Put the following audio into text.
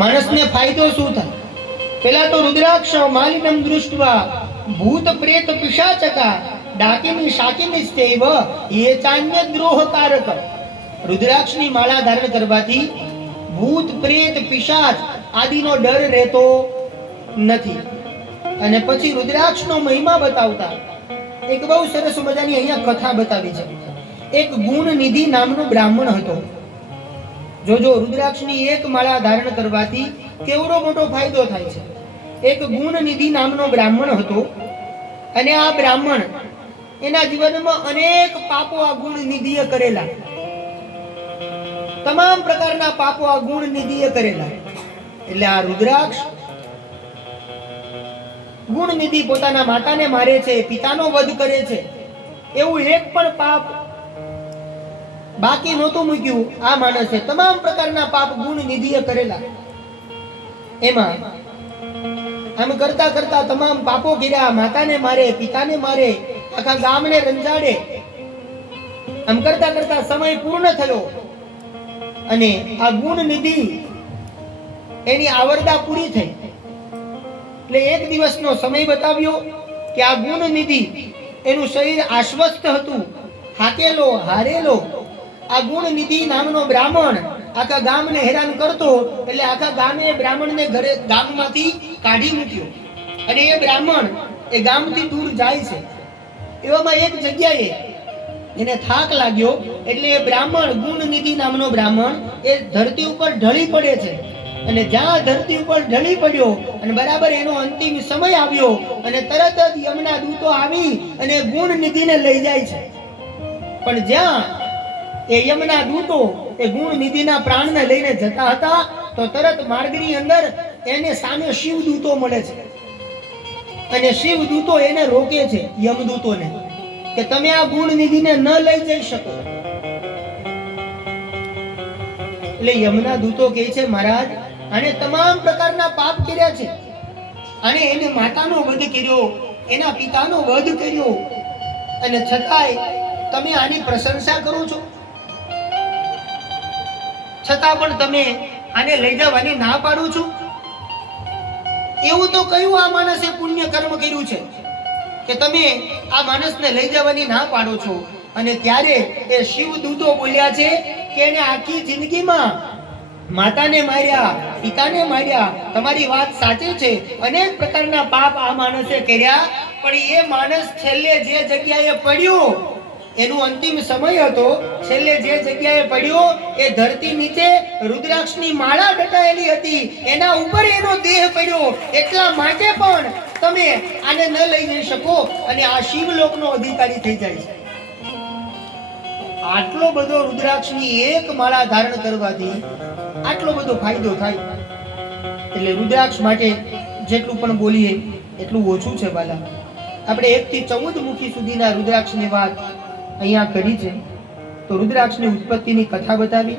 માણસને ફાયદો શું થાય? પેલા તો રુદ્રાક્ષ માલિનમ દૃષ્ટવા ભૂત પ્રેત પિશાચકા ડાકિની શાકિની સ્તૈવ એ ચાન્ય દ્રોહકારક. રુદ્રાક્ષની માળા ધારણ કરવાથી ભૂત પ્રેત પિશાચ આદિનો ડર રહેતો નથી. અને પછી રુદ્રાક્ષનો મહિમા બતાવતા એક બહુ સરસ મજાની અહીંયા કથા બતાવી છે. એક ગુણ નિધિ નામનો બ્રાહ્મણ હતો. જોજો રુદ્રાક્ષની એક માળા ધારણ કરવાથી કેવડો મોટો ફાયદો થાય છે. એક ગુણ નિધિ નામનો બ્રાહ્મણ હતો અને આ બ્રાહ્મણ એના જીવનમાં અનેક પાપો આ ગુણ નિધિએ કરેલા. તમામ પ્રકારના પાપો આ ગુણ નિધિએ કરેલા. એટલે આ રુદ્રાક્ષ ગુણ નિધિ પોતાના માતાને મારે છે, પિતાનો વધ કરે છે, એવું એક પણ પાપ બાકી નહોતું મૂક્યું આ માણસે. તમામ પ્રકારના પાપ ગુણ નિધિએ કરેલા. એમાં આમ કરતા કરતા તમામ પાપો કર્યા. માતાને મારે, પિતાને મારે, આખા ગામને રંજાડે. આમ કરતા કરતા સમય પૂર્ણ થયો અને આ ગુણ નિધિ એની આવરદા પૂરી થઈ. એટલે એક દિવસનો સમય બતાવ્યો કે આ ગુણ નિધિ એનું શરીર આશ્વસ્ત હતું, થાકેલો, હારેલો. આ ગુણ નિધિ નામનો બ્રાહ્મણ આખા ગામને હેરાન કરતો. એટલે આખા ગામે બ્રાહ્મણને ઘરે ગામમાંથી કાઢી મૂક્યો અને એ બ્રાહ્મણ એ ગામથી દૂર જાય છે. એવામાં એક જગ્યાએ એને થાક લાગ્યો એટલે એ બ્રાહ્મણ ગુણ નિધિ નામનો બ્રાહ્મણ એ ધરતી ઉપર ઢળી પડે છે. અને જ્યાં ધરતી ઉપર ઢળી પડ્યો અને બરાબર એનો અંતિમ સમય આવ્યો અને તરત જ યમના દૂતો આવી અને ગુણ નિધિને લઈ જાય છે. પણ જ્યાં એ યમના દૂતો એ ગુણ નિધિના પ્રાણને લઈને જતા હતા તો તરત માર્ગની અંદર એને સામે શિવ દૂતો મળે છે અને શિવ દૂતો એને રોકે છે, યમદૂતોને, કે તમે આ ગુણ નિધિને ન લઈ જઈ શકો. એટલે યમના દૂતો કહે છે, મહારાજ આને તમામ પ્રકારના પાપ કર્યા છે, અને એને માતાનો વધ કર્યો, એના પિતાનો વધ કર્યો, અને છતાંય તમે આની પ્રશંસા કરો છો, છતાં પણ તમે આને લઈ જવાની ના પાડો છો. એવું તો કયું આ માણસે પુણ્ય કર્મ કર્યું છે કે તમે આ માણસને લઈ જવાની ના પાડો છો? અને ત્યારે એ શિવ દૂતો બોલ્યા છે કે એને આખી જિંદગીમાં માતાને માર્યા, પિતાને માર્યા, તમારી વાત સાચી છે, અનેક પ્રકારના પાપ આ માણસે કર્યા, પણ એ માણસ છેલ્લે જે જગ્યાએ પડ્યો એનું અંતિમ સમય હતો, છેલ્લે જે જગ્યાએ પડ્યો એ ધરતી નીચે રુદ્રાક્ષની માળા દટાયેલી હતી, એના ઉપર એનો દેહ પડ્યો. એટલા માટે પણ તમે આને ન લઈ જઈ શકો અને આ શિવલોકનો અધિકારી થઈ જાય છે. આટલો બધો રુદ્રાક્ષની એક માળા ધારણ કરવાથી આટલો બધો ફાયદો થાય. એટલે રુદ્રાક્ષ માટે જેટલું પણ બોલીએ એટલું ઓછું છે બાલા. આપણે 1 થી 14 મુખી સુધીના રુદ્રાક્ષની વાત અહીંયા કરી છે. તો રુદ્રાક્ષની ઉત્પત્તિની કથા બતાવી.